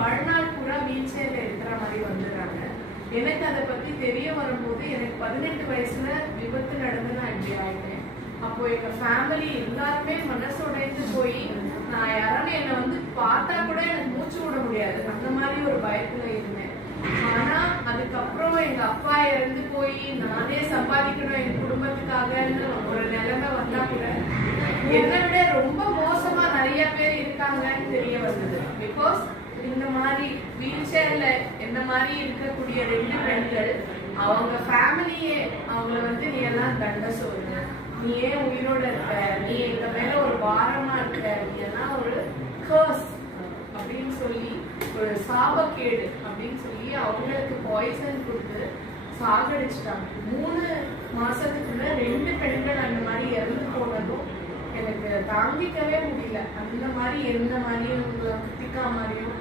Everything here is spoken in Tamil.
வாழ்நாள் பூரா வீல் சேர்ல இருக்கிற மாதிரி வந்துடுறாங்க. எனக்கு அதை பத்தி தெரிய வரும்போது எனக்கு 18 வயசுல விபத்து நடந்து நான் இப்படி ஆயிட்டேன். அப்போ எங்க ஃபேமிலி எல்லாருமே மனசுடைந்து போய் நான் யாராலும் என்னை வந்து பார்த்தா கூட எனக்கு மூச்சு விட முடியாது, அந்த மாதிரி ஒரு பயத்துல இருந்தேன். ஆனா அதுக்கப்புறம் எங்க அப்பா இறந்து போய் நானே சம்பாதிக்கணும் என் குடும்பத்துக்காகன்னு ஒரு நிலைமை வந்தா கூட என்னை விட ரொம்ப மோசமா நிறைய பேர் இருக்காங்கன்னு தெரிய வந்தது. பிகாஸ் இந்த மாதிரி வீல் சேர்ல என்ன மாதிரி இருக்கக்கூடிய 2 பெண்கள் அவங்க ஃபேமிலியே அவங்கள வந்து நீ எல்லாம் தண்டை சொல்லுங்க, நீ ஏன் உயிரோட இருக்க, நீ எங்க மேல ஒரு வாரமா இருக்க, நீ எல்லாம் ஒரு கர்ஸ் அப்படின்னு சொல்லி ஒரு சாபக்கேடு அப்படின்னு சொல்லி அவங்களுக்கு பாய்சன் கொடுத்து சாகடிச்சிட்டாங்க. 3 மாசத்துக்குள்ள 2 பெண்கள் அந்த மாதிரி இறந்து போனதும் எனக்கு தாங்கிக்கவே முடியல. அந்த மாதிரி எந்த மாதிரியும் கிருத்திகா மாதிரியும்